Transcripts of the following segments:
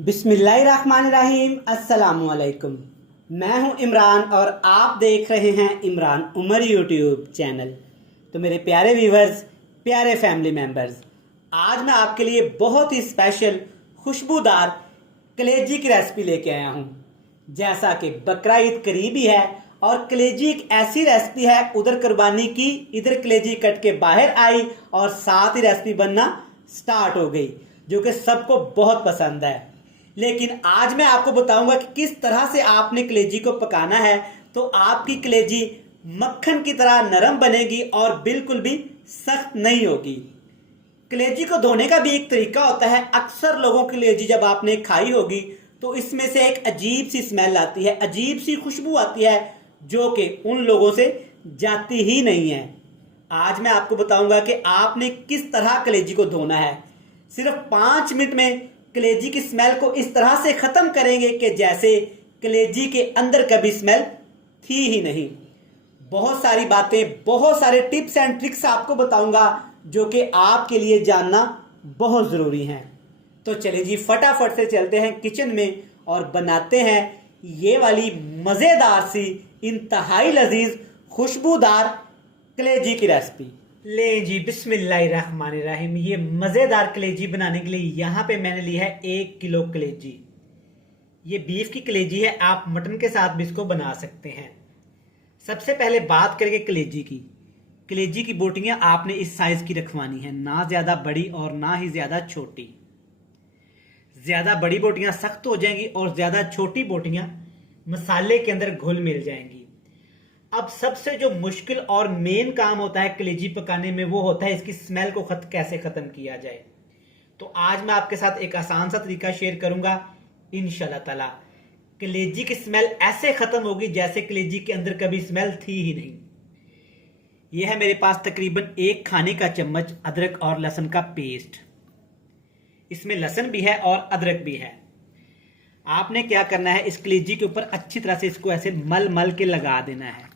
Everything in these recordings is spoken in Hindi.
बिस्मिल्लाहिर्रहमानिर्रहीम। अस्सलामुअलैकुम। मैं हूं इमरान और आप देख रहे हैं इमरान उमर यूट्यूब चैनल। तो मेरे प्यारे व्यूवर्स, प्यारे फैमिली मेम्बर्स, आज मैं आपके लिए बहुत ही स्पेशल खुशबूदार कलेजी की रेसिपी लेके आया हूं। जैसा कि बकरा ईद करीबी है और कलेजी एक ऐसी रेसिपी है, उधर कुर्बानी की, इधर कलेजी कट के बाहर आई और साथ ही रेसिपी बनना स्टार्ट हो गई, जो कि सबको बहुत पसंद है। लेकिन आज मैं आपको बताऊंगा कि किस तरह से आपने कलेजी को पकाना है तो आपकी कलेजी मक्खन की तरह नरम बनेगी और बिल्कुल भी सख्त नहीं होगी। कलेजी को धोने का भी एक तरीका होता है। अक्सर लोगों की कलेजी जब आपने खाई होगी तो इसमें से एक अजीब सी स्मेल आती है, अजीब सी खुशबू आती है, जो कि उन लोगों से जाती ही नहीं है। आज मैं आपको बताऊंगा कि आपने किस तरह कलेजी को धोना है। सिर्फ 5 मिनट में कलेजी की स्मेल को इस तरह से खत्म करेंगे कि जैसे कलेजी के अंदर कभी स्मेल थी ही नहीं। बहुत सारी बातें, बहुत सारे टिप्स एंड ट्रिक्स आपको बताऊंगा जो कि आपके लिए जानना बहुत जरूरी हैं। तो चलिए जी, फटाफट से चलते हैं किचन में और बनाते हैं ये वाली मजेदार सी, इंतहाई लजीज, खुशबूदार कलेजी की रेसिपी। ले जी, बिस्मिल्लाहिर्रहमानिर्रहीम। ये मज़ेदार कलेजी बनाने के लिए यहाँ पे मैंने ली है 1 किलो कलेजी। ये बीफ की कलेजी है, आप मटन के साथ भी इसको बना सकते हैं। सबसे पहले बात करेंगे कलेजी की। कलेजी की बोटियां आपने इस साइज की रखवानी है, ना ज़्यादा बड़ी और ना ही ज़्यादा छोटी। ज़्यादा बड़ी बोटियां सख्त हो जाएंगी और ज़्यादा छोटी बोटियां मसाले के अंदर घुल मिल जाएंगी। अब सबसे जो मुश्किल और मेन काम होता है कलेजी पकाने में, वो होता है इसकी स्मेल को कैसे खत्म किया जाए। तो आज मैं आपके साथ एक आसान सा तरीका शेयर करूंगा। इंशाल्लाह ताला कलेजी की स्मेल ऐसे खत्म होगी जैसे कलेजी के अंदर कभी स्मेल थी ही नहीं। यह है मेरे पास तकरीबन 1 खाने का चम्मच अदरक और लहसुन का पेस्ट। इसमें लहसुन भी है और अदरक भी है। आपने क्या करना है, इस कलेजी के ऊपर अच्छी तरह से इसको ऐसे मल मल के लगा देना है।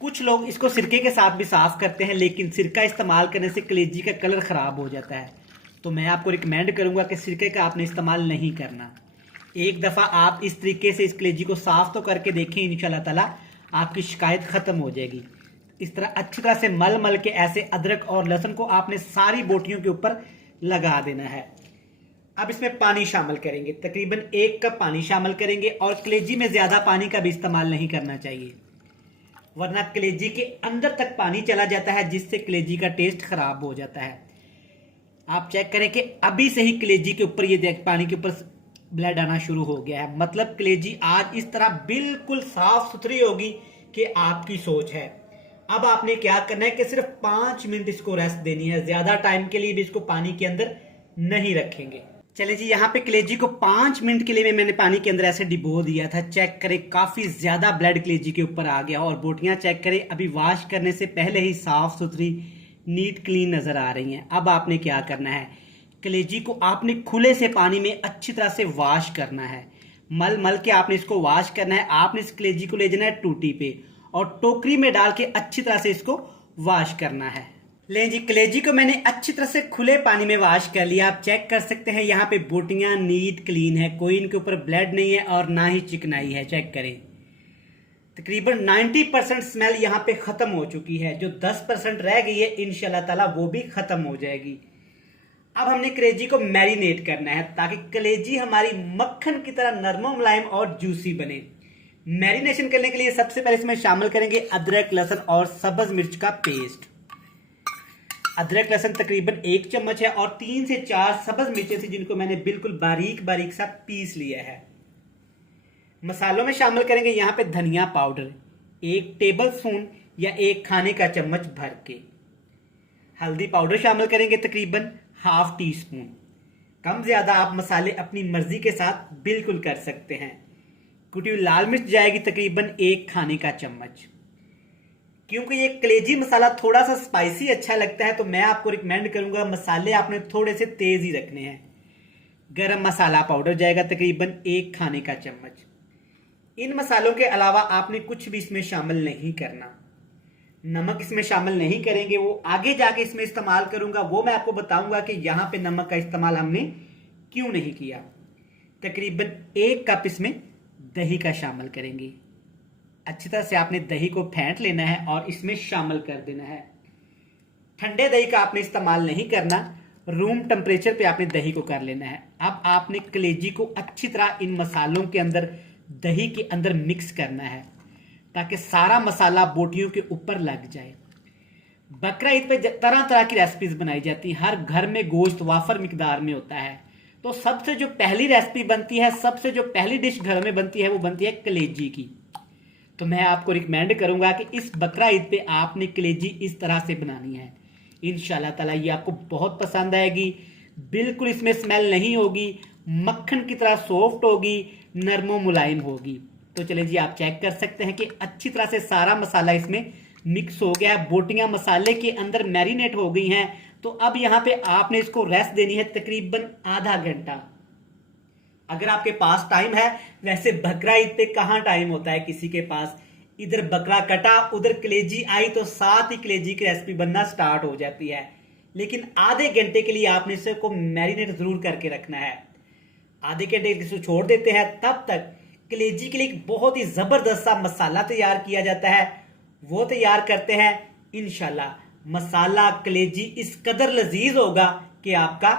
कुछ लोग इसको सिरके के साथ भी साफ करते हैं, लेकिन सिरका इस्तेमाल करने से कलेजी का कलर खराब हो जाता है। तो मैं आपको रिकमेंड करूंगा कि सिरके का आपने इस्तेमाल नहीं करना। एक दफ़ा आप इस तरीके से इस कलेजी को साफ तो करके देखें, इंशाल्लाह ताला आपकी शिकायत खत्म हो जाएगी। इस तरह अच्छी तरह से मल मल के ऐसे अदरक और लहसुन को आपने सारी बोटियों के ऊपर लगा देना है। अब इसमें पानी शामिल करेंगे, तकरीबन 1 कप पानी शामिल करेंगे। और कलेजी में ज़्यादा पानी का भी इस्तेमाल नहीं करना चाहिए, वरना कलेजी के अंदर तक पानी चला जाता है, जिससे कलेजी का टेस्ट खराब हो जाता है। आप चेक करें कि अभी से ही कलेजी के ऊपर ये पानी के ऊपर ब्लड आना शुरू हो गया है। मतलब कलेजी आज इस तरह बिल्कुल साफ सुथरी होगी कि आपकी सोच है। अब आपने क्या करना है कि सिर्फ 5 मिनट इसको रेस्ट देनी है, ज्यादा टाइम के लिए भी इसको पानी के अंदर नहीं रखेंगे। चले जी, यहाँ पे कलेजी को 5 मिनट के लिए मैंने पानी के अंदर ऐसे डिबो दिया था। चेक करें, काफी ज्यादा ब्लड कलेजी के ऊपर आ गया और बोटियां चेक करें अभी वॉश करने से पहले ही साफ सुथरी, नीट क्लीन नजर आ रही हैं। अब आपने क्या करना है, कलेजी को आपने खुले से पानी में अच्छी तरह से वॉश करना है। मल मल के आपने इसको वॉश करना है। आपने इस कलेजी को ले जाना है टूटी पे और टोकरी में डाल के अच्छी तरह से इसको वॉश करना है। ले जी, कलेजी को मैंने अच्छी तरह से खुले पानी में वॉश कर लिया। आप चेक कर सकते हैं यहाँ पे बोटियां नीट क्लीन है, कोई इनके ऊपर ब्लड नहीं है और ना ही चिकनाई है। चेक करें, तकरीबन 90% स्मेल यहाँ पे खत्म हो चुकी है। जो 10% रह गई है इंशाल्लाह ताला वो भी खत्म हो जाएगी। अब हमने कलेजी को मैरिनेट करना है ताकि कलेजी हमारी मक्खन की तरह नरम मुलायम और जूसी बने। मैरिनेशन करने के लिए सबसे पहले इसमें शामिल करेंगे अदरक, लहसुन और सब्ज मिर्च का पेस्ट। अदरक लहसुन तकरीबन 1 चम्मच है और 3 से 4 सब्ज मिर्चें थी, जिनको मैंने बिल्कुल बारीक बारीक सा पीस लिया है। मसालों में शामिल करेंगे यहाँ पे धनिया पाउडर 1 टेबल स्पून या 1 खाने का चम्मच भर के। हल्दी पाउडर शामिल करेंगे तकरीबन ½ टी स्पून। कम ज्यादा आप मसाले अपनी मर्जी के साथ बिल्कुल कर सकते हैं। कुटी हुई लाल मिर्च जाएगी तकरीबन 1 खाने का चम्मच। क्योंकि ये कलेजी मसाला थोड़ा सा स्पाइसी अच्छा लगता है, तो मैं आपको रिकमेंड करूंगा मसाले आपने थोड़े से तेज ही रखने हैं। गरम मसाला पाउडर जाएगा तकरीबन 1 खाने का चम्मच। इन मसालों के अलावा आपने कुछ भी इसमें शामिल नहीं करना। नमक इसमें शामिल नहीं करेंगे, वो आगे जाके इसमें इस्तेमाल करूंगा, वो मैं आपको बताऊंगा कि यहाँ पे नमक का इस्तेमाल हमने क्यों नहीं किया। तकरीबन 1 कप इसमें दही का शामिल करेंगे। अच्छी तरह से आपने दही को फेंट लेना है और इसमें शामिल कर देना है। ठंडे दही का आपने इस्तेमाल नहीं करना, रूम टेम्परेचर पे आपने दही को कर लेना है। अब आपने कलेजी को अच्छी तरह इन मसालों के अंदर, दही के अंदर मिक्स करना है ताकि सारा मसाला बोटियों के ऊपर लग जाए। बकरा ईद पे तरह तरह की रेसिपीज बनाई जाती है, हर घर में गोश्त वाफर मिकदार में होता है। तो सबसे जो पहली रेसिपी बनती है, सबसे जो पहली डिश घर में बनती है, वो बनती है कलेजी की। तो मैं आपको रिकमेंड करूंगा कि इस बकरा ईद पे आपने कलेजी इस तरह से बनानी है। इंशाल्लाह ताला ये आपको बहुत पसंद आएगी। बिल्कुल इसमें स्मेल नहीं होगी, मक्खन की तरह सॉफ्ट होगी, नरमो मुलायम होगी। तो चलिए जी, आप चेक कर सकते हैं कि अच्छी तरह से सारा मसाला इसमें मिक्स हो गया है, बोटियां मसाले के अंदर मैरिनेट हो गई हैं। तो अब यहाँ पे आपने इसको रेस्ट देनी है तकरीबन आधा घंटा, अगर आपके पास टाइम है। वैसे बकरा ईद पे कहाँ टाइम होता है किसी के पास, इधर बकरा कटा उधर कलेजी आई तो साथ ही कलेजी की रेसिपी बनना स्टार्ट हो जाती है। लेकिन आधे घंटे के लिए आपने इसे को मैरिनेट जरूर करके रखना है। आधे घंटे इसको छोड़ देते हैं, तब तक कलेजी के लिए एक बहुत ही जबरदस्त सा मसाला तैयार किया जाता है, वो तैयार करते हैं। इंशाल्लाह मसाला कलेजी इस कदर लजीज होगा कि आपका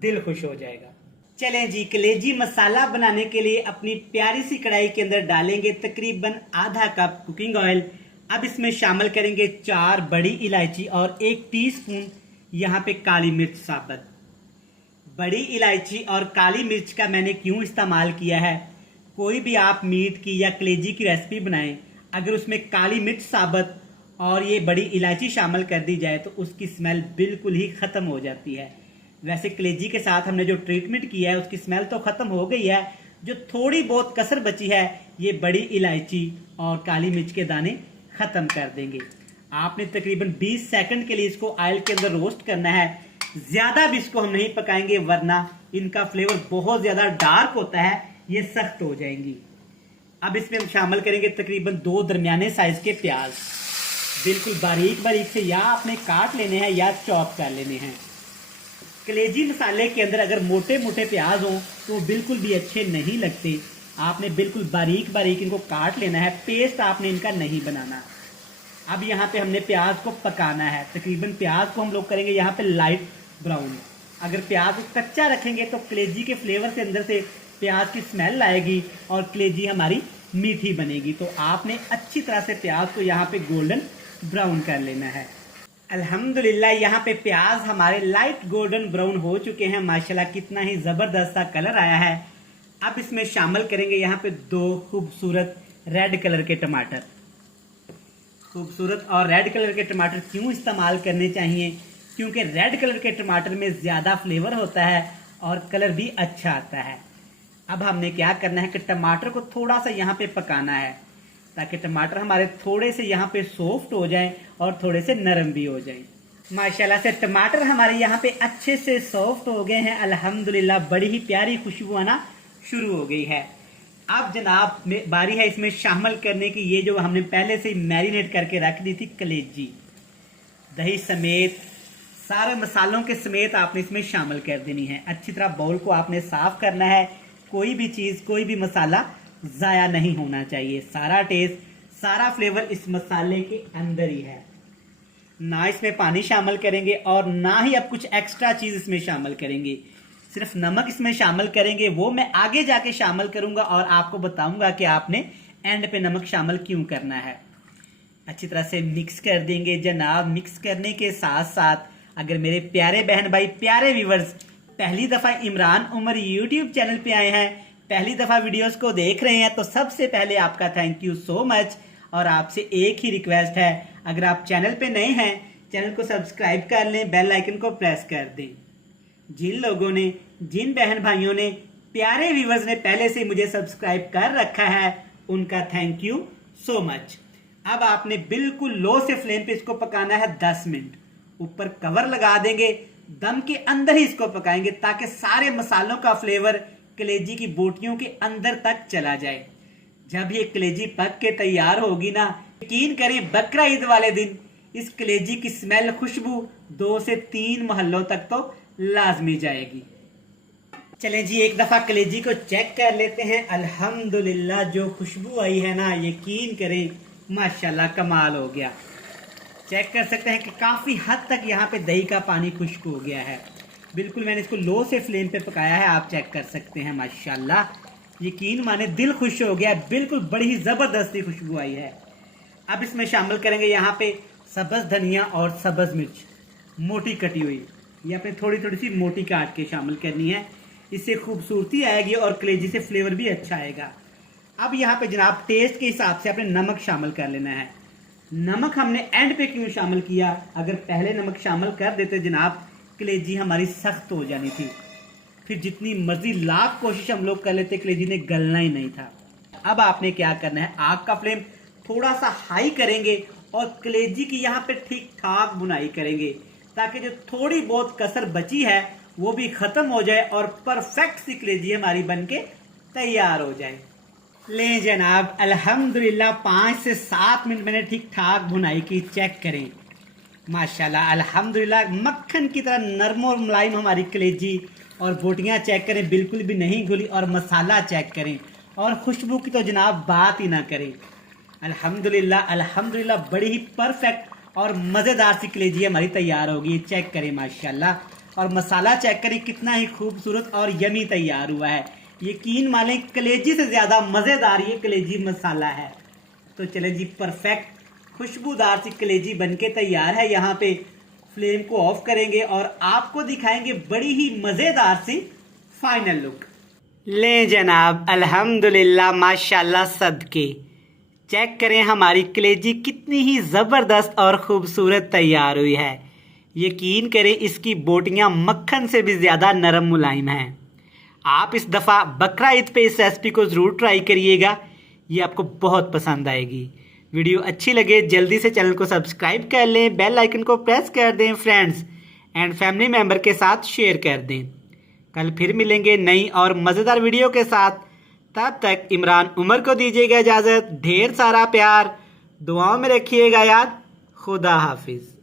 दिल खुश हो जाएगा। चलें जी, कलेजी मसाला बनाने के लिए अपनी प्यारी सी कढ़ाई के अंदर डालेंगे तकरीबन आधा कप कुकिंग ऑयल। अब इसमें शामिल करेंगे 4 बड़ी इलायची और 1 टीस्पून यहाँ पे काली मिर्च साबुत। बड़ी इलायची और काली मिर्च का मैंने क्यों इस्तेमाल किया है, कोई भी आप मीट की या कलेजी की रेसिपी बनाएं, अगर उसमें काली मिर्च साबुत और ये बड़ी इलायची शामिल कर दी जाए तो उसकी स्मेल बिल्कुल ही ख़त्म हो जाती है। वैसे कलेजी के साथ हमने जो ट्रीटमेंट किया है उसकी स्मेल तो ख़त्म हो गई है, जो थोड़ी बहुत कसर बची है ये बड़ी इलायची और काली मिर्च के दाने ख़त्म कर देंगे। आपने तकरीबन 20 सेकंड के लिए इसको ऑयल के अंदर रोस्ट करना है। ज़्यादा भी इसको हम नहीं पकाएंगे वरना इनका फ्लेवर बहुत ज़्यादा डार्क होता है, ये सख्त हो जाएंगी। अब इसमें हम शामिल करेंगे तकरीबन 2 दरमियाने साइज के प्याज, बिल्कुल बारीक बारीक से या आपने काट लेने हैं या चॉप कर लेने हैं। कलेजी मसाले के अंदर अगर मोटे मोटे प्याज हों तो बिल्कुल भी अच्छे नहीं लगते, आपने बिल्कुल बारीक बारीक इनको काट लेना है, पेस्ट आपने इनका नहीं बनाना। अब यहाँ पे हमने प्याज को पकाना है, तकरीबन प्याज को हम लोग करेंगे यहाँ पे लाइट ब्राउन। अगर प्याज को कच्चा रखेंगे तो कलेजी के फ्लेवर से अंदर से प्याज की स्मेल आएगी और कलेजी हमारी मीठी बनेगी। तो आपने अच्छी तरह से प्याज को यहाँ पे गोल्डन ब्राउन कर लेना है। अल्हम्दुलिल्लाह यहाँ पे प्याज हमारे लाइट गोल्डन ब्राउन हो चुके हैं। माशाल्लाह कितना ही ज़बरदस्त सा कलर आया है। अब इसमें शामिल करेंगे यहाँ पे 2 खूबसूरत रेड कलर के टमाटर। खूबसूरत और रेड कलर के टमाटर क्यों इस्तेमाल करने चाहिए, क्योंकि रेड कलर के टमाटर में ज़्यादा फ्लेवर होता है और कलर भी अच्छा आता है। अब हमने क्या करना है कि टमाटर को थोड़ा सा यहाँ पे पकाना है ताकि टमाटर हमारे थोड़े से यहाँ पे सॉफ्ट हो जाएं और थोड़े से नरम भी हो जाएं। माशाल्लाह से टमाटर हमारे यहाँ पे अच्छे से सॉफ्ट हो गए हैं। अल्हम्दुलिल्लाह बड़ी ही प्यारी खुशबू आना शुरू हो गई है। अब जनाब बारी है इसमें शामिल करने की ये जो हमने पहले से मैरिनेट करके रख दी थी कलेजी, दही समेत सारे मसालों के समेत आपने इसमें शामिल कर देनी है। अच्छी तरह बाउल को आपने साफ करना है, कोई भी चीज़ कोई भी मसाला ज़ाया नहीं होना चाहिए। सारा टेस्ट सारा फ्लेवर इस मसाले के अंदर ही है। ना इसमें पानी शामिल करेंगे और ना ही अब कुछ एक्स्ट्रा चीज़ इसमें शामिल करेंगे, सिर्फ नमक इसमें शामिल करेंगे। वो मैं आगे जाके शामिल करूंगा और आपको बताऊंगा कि आपने एंड पे नमक शामिल क्यों करना है। अच्छी तरह से मिक्स कर देंगे जनाब। मिक्स करने के साथ साथ अगर मेरे प्यारे बहन भाई प्यारे व्यूवर्स पहली दफ़ा इमरान उमर यूट्यूब चैनल पे आए हैं, पहली दफ़ा वीडियोस को देख रहे हैं, तो सबसे पहले आपका थैंक यू सो मच। और आपसे एक ही रिक्वेस्ट है, अगर आप चैनल पे नए हैं चैनल को सब्सक्राइब कर लें, बेल आइकन को प्रेस कर दें। जिन लोगों ने, जिन बहन भाइयों ने, प्यारे व्यूवर्स ने पहले से मुझे सब्सक्राइब कर रखा है उनका थैंक यू सो मच। अब आपने बिल्कुल लो से फ्लेम पे इसको पकाना है 10 मिनट। ऊपर कवर लगा देंगे, दम के अंदर ही इसको पकाएंगे ताकि सारे मसालों का फ्लेवर कलेजी की बोटियों के अंदर तक चला जाए। जब ये कलेजी पक के तैयार होगी ना, यकीन करें बकरा ईद वाले दिन इस कलेजी की स्मेल खुशबू 2 से 3 मोहल्लों तक तो लाजमी जाएगी। चलें जी, एक दफ़ा कलेजी को चेक कर लेते हैं। अल्हम्दुलिल्लाह, जो खुशबू आई है ना, यकीन करें माशाल्लाह कमाल हो गया। चेक कर सकते हैं कि काफ़ी हद तक यहाँ पे दही का पानी खुश्क हो गया है। बिल्कुल मैंने इसको लो से फ्लेम पे पकाया है, आप चेक कर सकते हैं। माशाल्लाह, यकीन माने दिल खुश हो गया। बिल्कुल बड़ी ही ज़बरदस्ती खुशबू आई है। अब इसमें शामिल करेंगे यहाँ पे सब्ज़ धनिया और सब्ज़ मिर्च मोटी कटी हुई। ये अपने थोड़ी थोड़ी सी मोटी काट के शामिल करनी है, इससे खूबसूरती आएगी और कलेजी से फ्लेवर भी अच्छा आएगा। अब यहाँ पे जनाब टेस्ट के हिसाब से अपने नमक शामिल कर लेना है। नमक हमने एंड पे क्यों शामिल किया? अगर पहले नमक शामिल कर देते जनाब, कलेजी हमारी सख्त हो जानी थी, फिर जितनी मर्जी लाख कोशिश हम लोग कर लेते कलेजी ने गलना ही नहीं था। अब आपने क्या करना है, आग का फ्लेम थोड़ा सा हाई करेंगे और कलेजी की यहाँ पे ठीक ठाक बुनाई करेंगे, ताकि जो थोड़ी बहुत कसर बची है वो भी खत्म हो जाए और परफेक्ट सी कलेजी हमारी बनके तैयार हो जाए। ले जनाब, अल्हम्दुलिल्लाह 5 से 7 मिनट मैंने ठीक ठाक भुनाई की। चेक करें माशाल्लाह, अल्हम्दुलिल्लाह मक्खन की तरह नरम और मुलायम हमारी कलेजी। और बोटियां चेक करें, बिल्कुल भी नहीं घुली। और मसाला चेक करें, और खुशबू की तो जनाब बात ही ना करें। अल्हम्दुलिल्लाह अल्हम्दुलिल्लाह, बड़ी ही परफेक्ट और मज़ेदार सी कलेजी हमारी तैयार होगी। चेक करें माशाल्लाह, और मसाला चेक करें कितना ही खूबसूरत और यमी तैयार हुआ है। यकीन मानें कलेजी से ज़्यादा मज़ेदार ये कलेजी मसाला है। तो चले जी, परफेक्ट खुशबूदार सी कलेजी बनके तैयार है। यहाँ पे फ्लेम को ऑफ करेंगे और आपको दिखाएंगे बड़ी ही मज़ेदार सी फाइनल लुक। ले जनाब, अल्हम्दुलिल्लाह माशाल्लाह सदके। चेक करें हमारी कलेजी कितनी ही ज़बरदस्त और ख़ूबसूरत तैयार हुई है। यकीन करें इसकी बोटियां मक्खन से भी ज़्यादा नरम मुलायम हैं। आप इस दफ़ा बकरा ईद पे इस रेसिपी को ज़रूर ट्राई करिएगा, ये आपको बहुत पसंद आएगी। वीडियो अच्छी लगे जल्दी से चैनल को सब्सक्राइब कर लें, बेल आइकन को प्रेस कर दें, फ्रेंड्स एंड फैमिली मेम्बर के साथ शेयर कर दें। कल फिर मिलेंगे नई और मज़ेदार वीडियो के साथ। तब तक इमरान उमर को दीजिएगा इजाज़त। ढेर सारा प्यार, दुआओं में रखिएगा याद। खुदा हाफिज़।